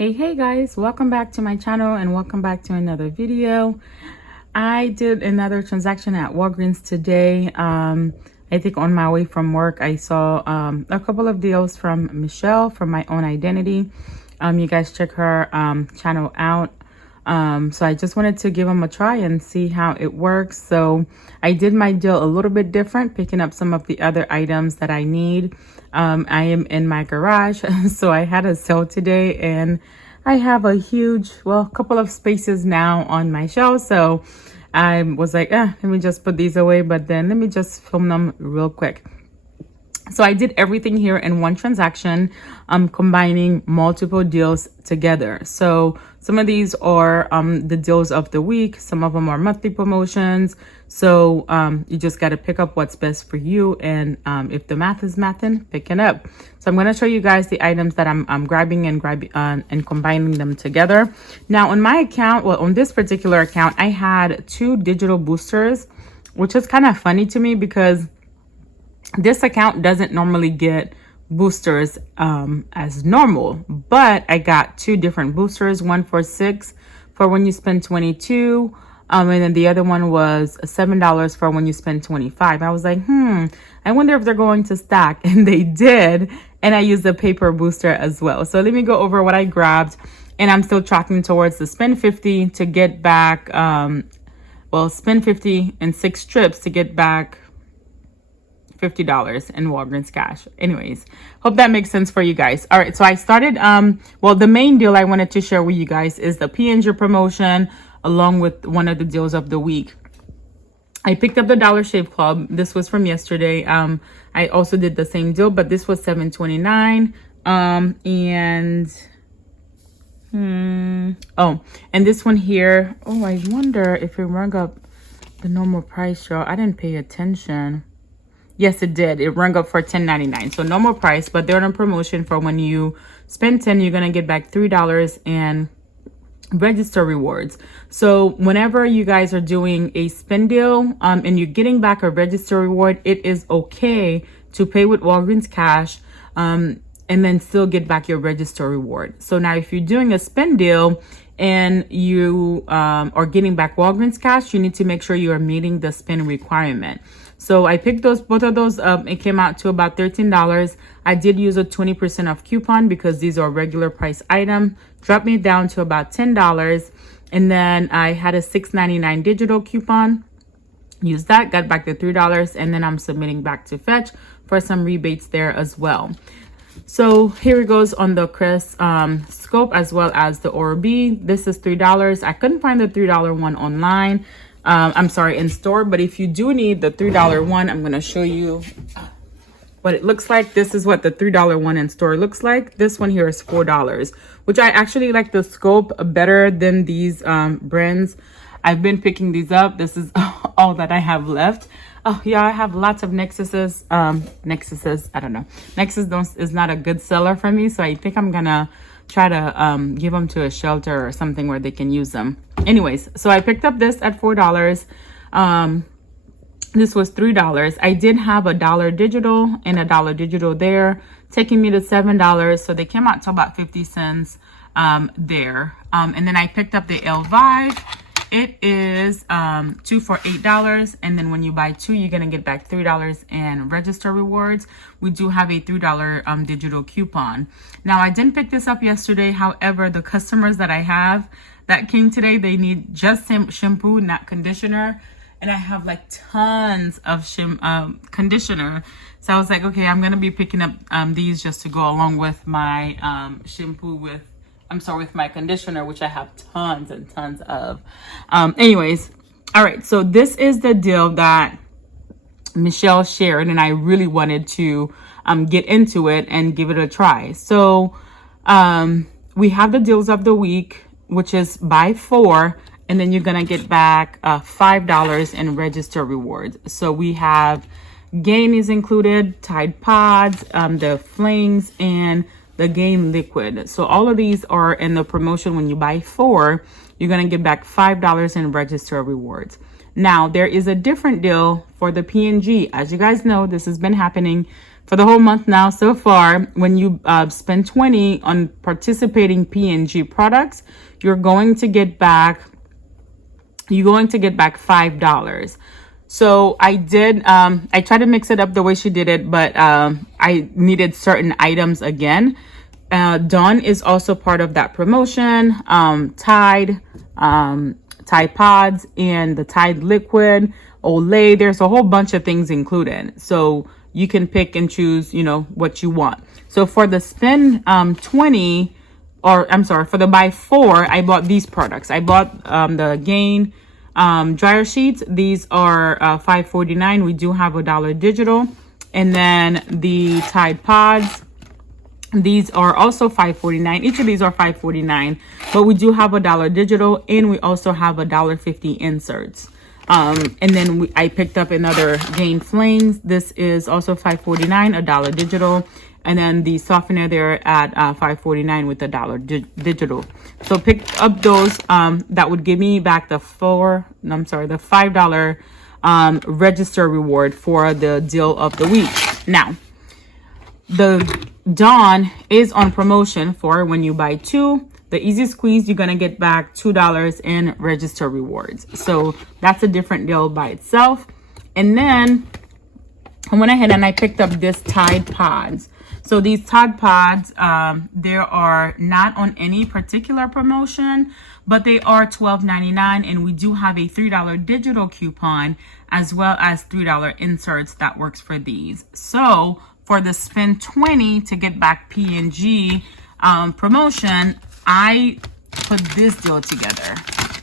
Hey guys, welcome back to my channel and welcome back to another video. I did another transaction at Walgreens today. I think on my way from work I saw a couple of deals from Michelle from My Own Identity. You guys check her channel out. So I just wanted to give them a try and see how it works. So I did my deal a little bit different, picking up some of the other items that I need. I am in my garage, so I had a sale today and I have a huge, couple of spaces now on my shelf. So I was like, let me just put these away, but then let me just film them real quick. So I did everything here in one transaction, combining multiple deals together. So some of these are the deals of the week. Some of them are monthly promotions. So you just got to pick up what's best for you. And if the math is mathin', pick it up. So I'm going to show you guys the items that I'm grabbing and combining them together. Now on my account, on this particular account, I had 2 digital boosters, which is kind of funny to me because this account doesn't normally get boosters as normal, but I got 2 different boosters, one for $6 for when you spend $22, and then the other one was $7 for when you spend $25. I was like, I wonder if they're going to stack, and they did, and I used the paper booster as well. So let me go over what I grabbed, and I'm still tracking towards the spend 50 to get back, spend 50 in 6 trips to get back $50 in Walgreens cash. Anyways, hope that makes sense for you guys. All right, so I started, the main deal I wanted to share with you guys is the P&G promotion along with one of the deals of the week. I picked up the Dollar Shave Club. This was from yesterday. I also did the same deal, but this was $7.29. And this one here, I wonder if it rung up the normal price, y'all. I didn't pay attention. Yes, it did. It rung up for $10.99. So normal price, but they're on a promotion for when you spend $10, you're going to get back $3 and register rewards. So whenever you guys are doing a spend deal and you're getting back a register reward, it is okay to pay with Walgreens cash and then still get back your register reward. So now if you're doing a spend deal and you are getting back Walgreens cash, you need to make sure you are meeting the spend requirement. So I picked both of those up. It came out to about $13. I did use a 20% off coupon because these are regular price item. Dropped me down to about $10. And then I had a $6.99 digital coupon. Used that, got back the $3. And then I'm submitting back to Fetch for some rebates there as well. So here it goes on the Crest scope as well as the Oral-B. This is $3. I couldn't find the $3 one online. In store, but if you do need the $3 one, I'm going to show you what it looks like. This is what the $3 one in store looks like. This one here is $4, which I actually like the scope better than these brands. I've been picking these up. This is all that I have left. Oh yeah, I have lots of Nexuses. I don't know. Nexus is not a good seller for me, so I think I'm gonna try to give them to a shelter or something where they can use them. Anyways, so I picked up this at $4. This was $3. I did have a $1 digital and a $1 digital there, taking me to $7. So they came out to about 50 cents there. And then I picked up the L5. It is 2 for $8, and then when you buy 2, you're gonna get back $3 in register rewards. We do have a $3 digital coupon. Now I didn't pick this up yesterday. However, the customers that I have that came today, they need just shampoo, not conditioner, and I have like tons of conditioner. So I was like, okay, I'm gonna be picking up these just to go along with my shampoo with my conditioner, which I have tons and tons of. Anyways, all right, so this is the deal that Michelle shared, and I really wanted to get into it and give it a try. So we have the deals of the week, which is buy 4, and then you're gonna get back $5 in register rewards. So we have Gain is included, Tide Pods, the Flings, and the Gain liquid. So all of these are in the promotion. When you buy 4, you're going to get back $5 in register rewards. Now, there is a different deal for the P&G. As you guys know, this has been happening for the whole month now so far. When you spend 20 on participating P&G products, you're going to get back $5. So I did, I tried to mix it up the way she did it, but I needed certain items again. Dawn is also part of that promotion. Tide Pods, and the Tide Liquid, Olay. There's a whole bunch of things included. So you can pick and choose, what you want. So for the spend 20, or I'm sorry, for the buy 4, I bought these products. I bought the Gain dryer sheets. These are $5.49. We do have $1 digital. And then the Tide Pods, these are also $5.49. Each of these are $5.49, but we do have $1 digital, and we also have $1.50 inserts. And then I picked up another Gain Flings. This is also $5.49, $1 digital. And then the softener there at $5.49 with $1 digital. So pick up those. That would give me back the $5 register reward for the deal of the week. Now, the Dawn is on promotion for when you buy 2. The Easy Squeeze, you're going to get back $2 in register rewards. So that's a different deal by itself. And then I went ahead and I picked up this Tide Pods. So these Tide Pods, they are not on any particular promotion, but they are $12.99, and we do have a $3 digital coupon as well as $3 inserts that works for these. So for the spend 20 to get back P&G promotion, I put this deal together.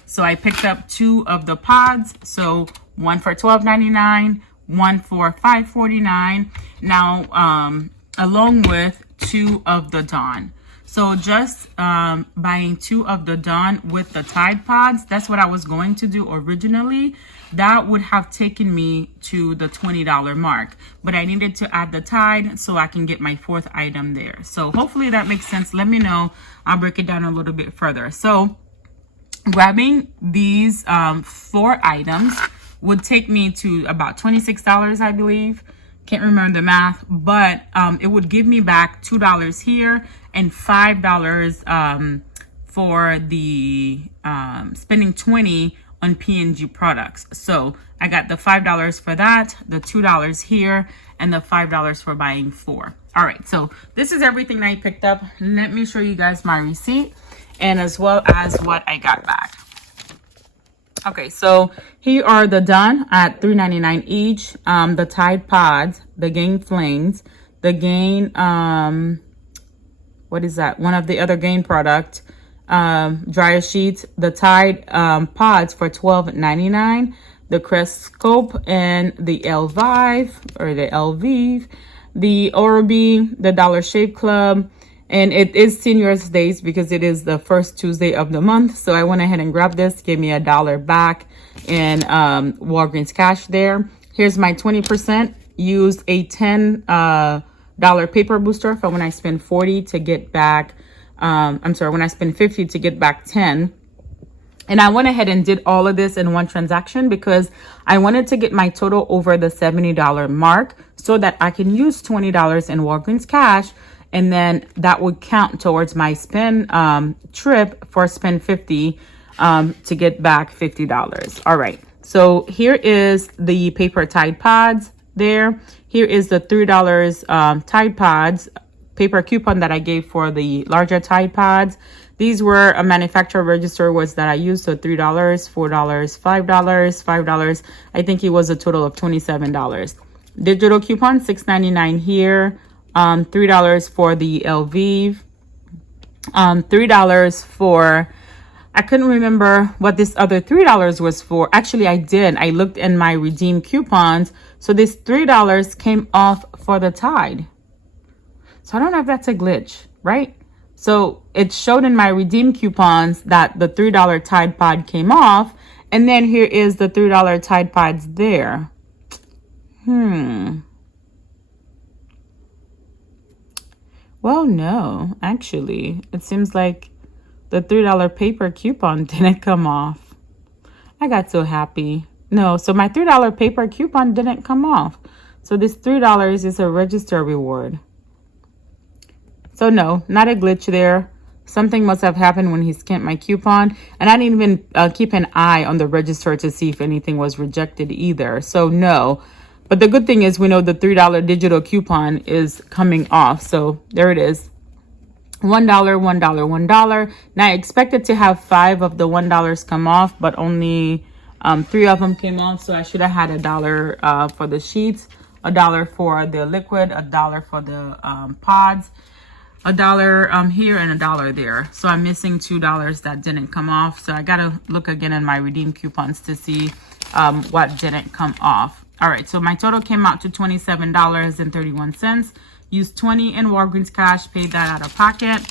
So I picked up 2 of the pods. So one for $12.99, one for $5.49. Now, along with 2 of the Dawn. So just buying 2 of the Dawn with the Tide Pods, that's what I was going to do originally. That would have taken me to the $20 mark, but I needed to add the Tide so I can get my 4th item there. So hopefully that makes sense. Let me know. I'll break it down a little bit further. So grabbing these 4 items would take me to about $26, I believe. Can't remember the math, but it would give me back $2 here and $5 for the spending 20 on P&G products. So I got the $5 for that, the $2 here, and the $5 for buying 4. All right, so this is everything I picked up. Let me show you guys my receipt and as well as what I got back. Okay, so here are the Dawn at $3.99 each. The Tide Pods, the Gain Flings, the Gain, what is that? One of the other Gain product, dryer sheets, the Tide Pods for $12.99, the Crest Scope and the Elvive or the Elvive, the Oral-B, the Dollar Shave Club. And it is Seniors Days because it is the first Tuesday of the month. So I went ahead and grabbed this, gave me $1 back in Walgreens cash there. Here's my 20%. Used a $10 paper booster for when I spend 40 to get back, when I spend 50 to get back 10. And I went ahead and did all of this in one transaction because I wanted to get my total over the $70 mark so that I can use $20 in Walgreens cash. And then that would count towards my spend trip for spend 50 to get back $50. All right. So here is the paper Tide Pods there. Here is the $3 Tide Pods paper coupon that I gave for the larger Tide Pods. These were a manufacturer register was that I used. So $3, $4, $5. I think it was a total of $27. Digital coupon, $6.99 here. $3 for the Elvive, $3 for, I couldn't remember what this other $3 was for. Actually, I did. I looked in my redeem coupons. So this $3 came off for the Tide. So I don't know if that's a glitch, right? So it showed in my redeem coupons that the $3 Tide Pod came off. And then here is the $3 Tide Pods there. Well, no, actually, it seems like the $3 paper coupon didn't come off. I got so happy. No, so my $3 paper coupon didn't come off. So this $3 is a register reward. So no, not a glitch there. Something must have happened when he scanned my coupon. And I didn't even keep an eye on the register to see if anything was rejected either. So no. But the good thing is we know the $3 digital coupon is coming off. So there it is. $1, $1, $1. Now I expected to have 5 of the $1 come off, but only 3 of them came off. So I should have had $1 for the sheets, $1 for the liquid, $1 for the pods, $1 here, and $1 there. So I'm missing $2 that didn't come off. So I gotta look again in my redeem coupons to see what didn't come off. All right, so my total came out to $27.31. Used 20 in Walgreens cash, paid that out of pocket.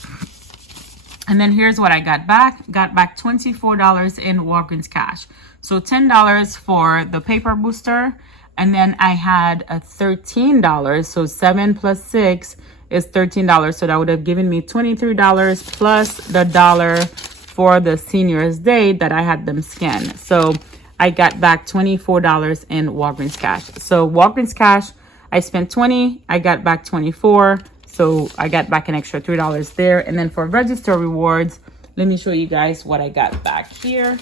And then here's what I got back. Got back $24 in Walgreens cash. So $10 for the paper booster. And then I had a $13. So 7 plus 6 is $13. So that would have given me $23 plus the dollar for the seniors day that I had them scan. So I got back $24 in Walgreens cash. So Walgreens cash, I spent 20, I got back 24. So I got back an extra $3 there. And then for register rewards, let me show you guys what I got back here.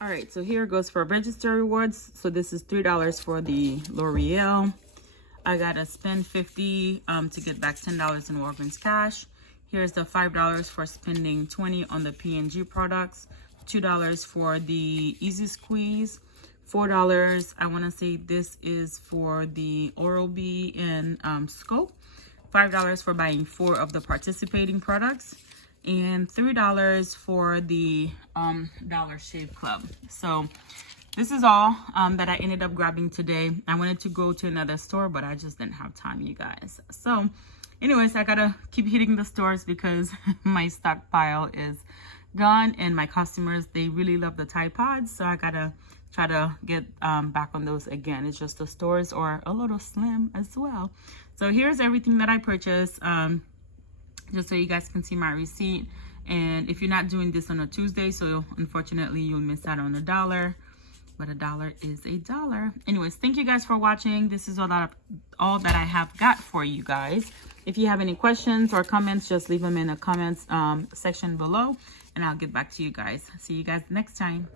All right, so here goes for register rewards. So this is $3 for the L'Oreal. I got to spend $50 to get back $10 in Walgreens cash. Here's the $5 for spending 20 on the P&G products. $2 for the Easy Squeeze. $4, I want to say this is for the Oral-B and Scope. $5 for buying 4 of the participating products. And $3 for the Dollar Shave Club. So this is all that I ended up grabbing today. I wanted to go to another store, but I just didn't have time, you guys. So anyways, I gotta keep hitting the stores because my stockpile is gone, and my customers, they really love the Tide Pods, so I gotta try to get back on those again. It's just the stores are a little slim as well. So here's everything that I purchased, just so you guys can see my receipt. And if you're not doing this on a Tuesday, so unfortunately you'll miss out on $1, but $1 is $1. Anyways, thank you guys for watching. This is all that I have got for you guys. If you have any questions or comments, just leave them in the comments section below, and I'll get back to you guys. See you guys next time.